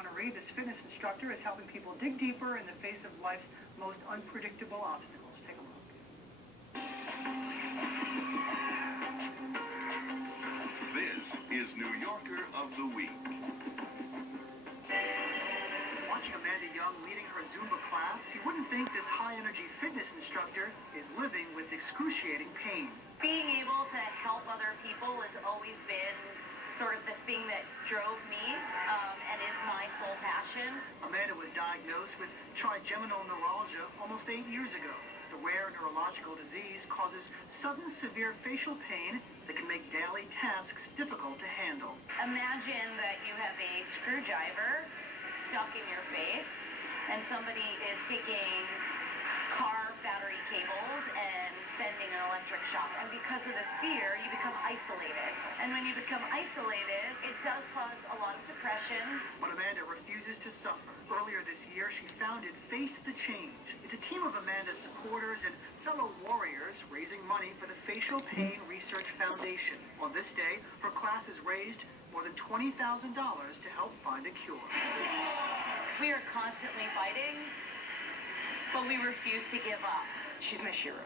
honoree, this fitness instructor, is helping people dig deeper in the face of life's most unpredictable obstacles. Take a look. This is New Yorker of the Week. Watching Amanda Young leading her Zumba class, you wouldn't think this high-energy fitness instructor is living with excruciating pain. Being able to help other people has always been sort of the thing that drove me and is my sole passion. Amanda was diagnosed with Trigeminal Neuralgia almost 8 years ago. The rare neurological disease causes sudden severe facial pain that can make daily tasks difficult to handle. Imagine that you have a screwdriver stuck in your face and somebody is taking car battery cables and sending an electric shock. And because of the fear, you become isolated. And when you become isolated, it does cause a lot of depression. But Amanda refuses to suffer. Earlier this year, she founded Face the Change. It's a team of Amanda's supporters and fellow warriors raising money for the Facial Pain Research Foundation. On this day, her class has raised more than $20,000 to help find a cure. We are constantly fighting, but we refuse to give up. She's my hero.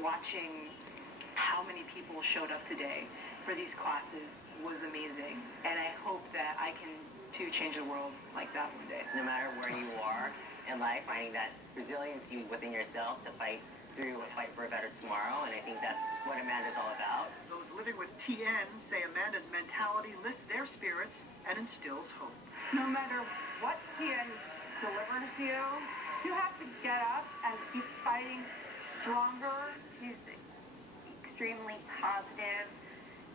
Watching how many people showed up today for these classes was amazing, and I hope that I can too change the world like that one day. No matter where you are in life, finding that resiliency within yourself to fight through and fight for a better tomorrow, and I think that's what Amanda's all about. Those living with TN say Amanda's mentality lifts their spirits and instills hope. No matter what TN delivers you, you have to get up and keep fighting stronger. He's extremely positive.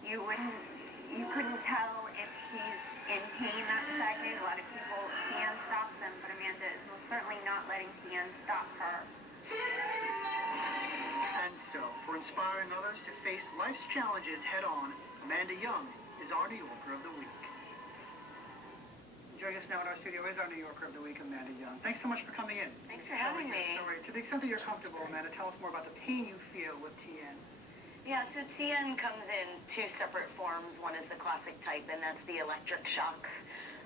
You couldn't tell if he's in pain that second. A lot of people, TN stops them, but Amanda is most certainly not letting TN stop her. And so, for inspiring others to face life's challenges head-on, Amanda Young is our New Yorker of the Week. Joining us now in our studio is our New Yorker of the Week, Amanda Young. Thanks so much for coming in. Thanks for having me. To the extent that you're comfortable, Amanda, tell us more about the pain you feel with TN. Yeah, so TN comes in two separate forms. One is the classic type, and that's the electric shocks.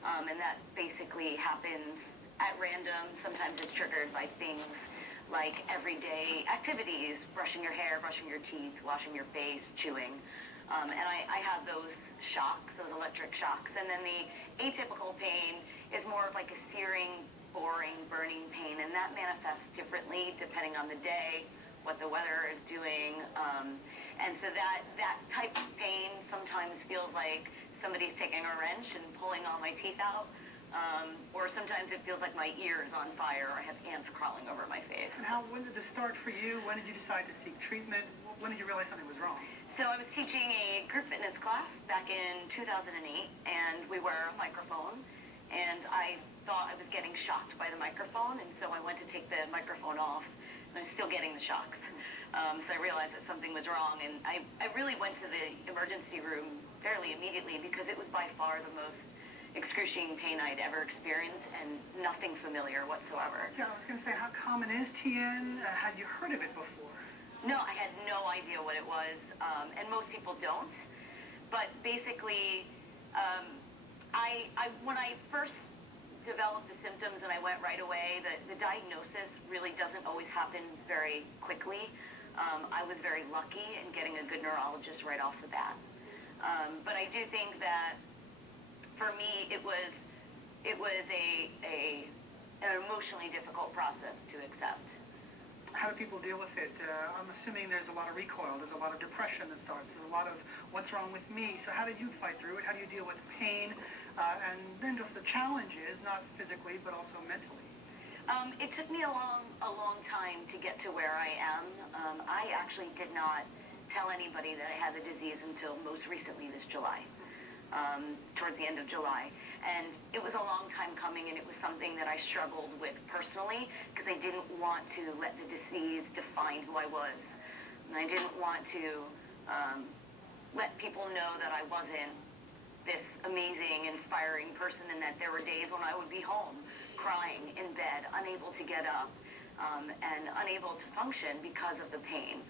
And that basically happens at random. Sometimes it's triggered by things like everyday activities, brushing your hair, brushing your teeth, washing your face, chewing. And I have those shocks, those electric shocks. And then the atypical pain is more of like a searing, boring, burning pain. And that manifests differently depending on the day, what the weather is doing. And so that type of pain sometimes feels like somebody's taking a wrench and pulling all my teeth out. Or sometimes it feels like my ear is on fire, or I have ants crawling over my face. And when did this start for you? When did you decide to seek treatment? When did you realize something was wrong? So I was teaching a group fitness class back in 2008, and we wear a microphone, and I thought I was getting shocked by the microphone, and so I went to take the microphone off, and I'm still getting the shocks. So I realized that something was wrong, and I really went to the emergency room fairly immediately because it was by far the most excruciating pain I'd ever experienced, and nothing familiar whatsoever. Yeah, I was going to say, how common is TN? Had you heard of it before? No, I had no idea what it was, and most people don't. But basically, when I first developed the symptoms and I went right away, the diagnosis really doesn't always happen very quickly. I was very lucky in getting a good neurologist right off the bat. But I do think that for me, it was an emotionally difficult process to accept. How do people deal with it? I'm assuming there's a lot of recoil. There's a lot of depression that starts. There's a lot of what's wrong with me. So how did you fight through it? How do you deal with pain? And then just the challenges, not physically, but also mentally. It took me a long time to get to where I am. I actually did not tell anybody that I had the disease until most recently this July, towards the end of July. And it was a long time coming, and it was something that I struggled with personally because I didn't want to let the disease define who I was. And I didn't want to let people know that I wasn't this amazing, inspiring person, and that there were days when I would be home, crying in bed, unable to get up, and unable to function because of the pain.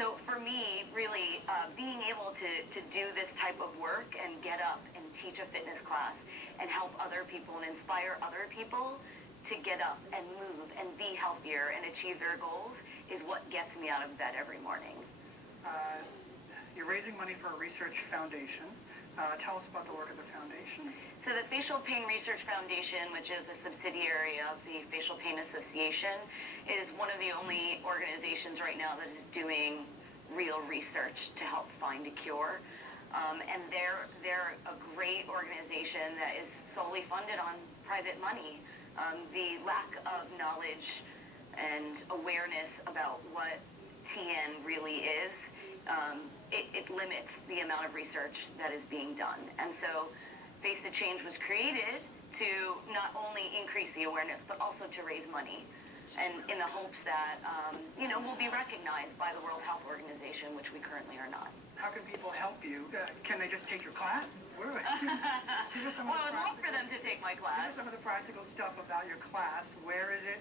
So for me, really, being able to do this type of work and get up and teach a fitness class and help other people and inspire other people to get up and move and be healthier and achieve their goals is what gets me out of bed every morning. You're raising money for a research foundation. Tell us about the work of the foundation. So the Facial Pain Research Foundation, which is a subsidiary of the Facial Pain Association, is one of the only organizations right now that is doing real research to help find a cure. And they're a great organization that is solely funded on private money. The lack of knowledge and awareness about what TN really is, it limits the amount of research that is being done. And so Face the Change was created to not only increase the awareness, but also to raise money. And in the hopes that, we'll be recognized by the World Health Organization, which we currently are not. How can people help you? Can they just take your class? Well, I'd love for them to take my class. Give us some of the practical stuff about your class. Where is it?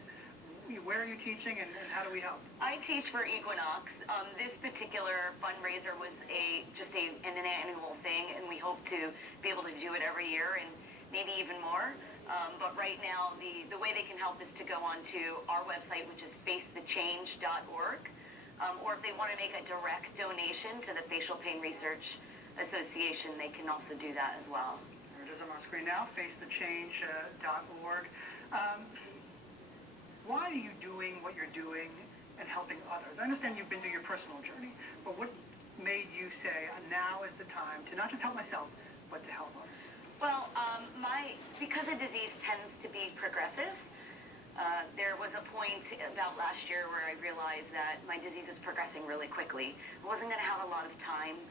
Where are you teaching, and how do we help? I teach for Equinox. This particular fundraiser was just an annual thing, and we hope to be able to do it every year and maybe even more. But right now, the way they can help is to go on to our website, which is facethechange.org. Or if they want to make a direct donation to the Facial Pain Research Association, they can also do that as well. There it is on our screen now, facethechange.org. Why are you doing what you're doing and helping others? I understand you've been through your personal journey, but what made you say, now is the time to not just help myself, but to help others? Well, because the disease tends to be progressive, there was a point about last year where I realized that my disease was progressing really quickly. I wasn't going to have a lot of time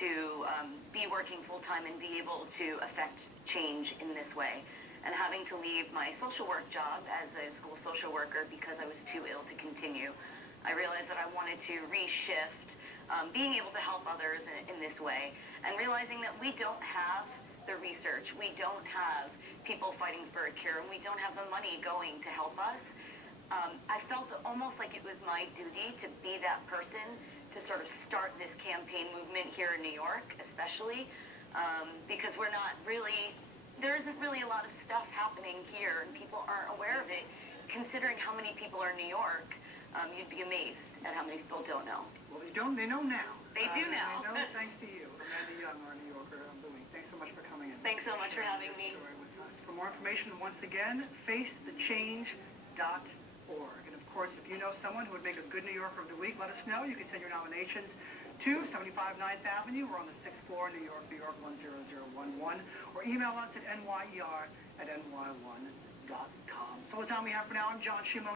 to be working full-time and be able to affect change in this way. And having to leave my social work job as a school social worker because I was too ill to continue, I realized that I wanted to reshift being able to help others in this way, and realizing that we don't have the research, we don't have people fighting for a cure, and we don't have the money going to help us. I felt almost like it was my duty to be that person to sort of start this campaign movement here in New York, especially because there isn't really a lot of stuff happening here, and people aren't aware of it. Considering how many people are in New York, you'd be amazed at how many people don't know. Well, they know now. They do now. They know thanks to you, Amanda Young, our New Yorker of the Week. Thanks so much for coming in. Thanks so much for having me. For more information, once again, facethechange.org. And of course, if you know someone who would make a good New Yorker of the Week, let us know. You can send your nominations to 75 9th Avenue. We're on the 6th floor, New York, 10011. Or email us at nyer@ny1.com. That's all the time we have for now. I'm John Shimo.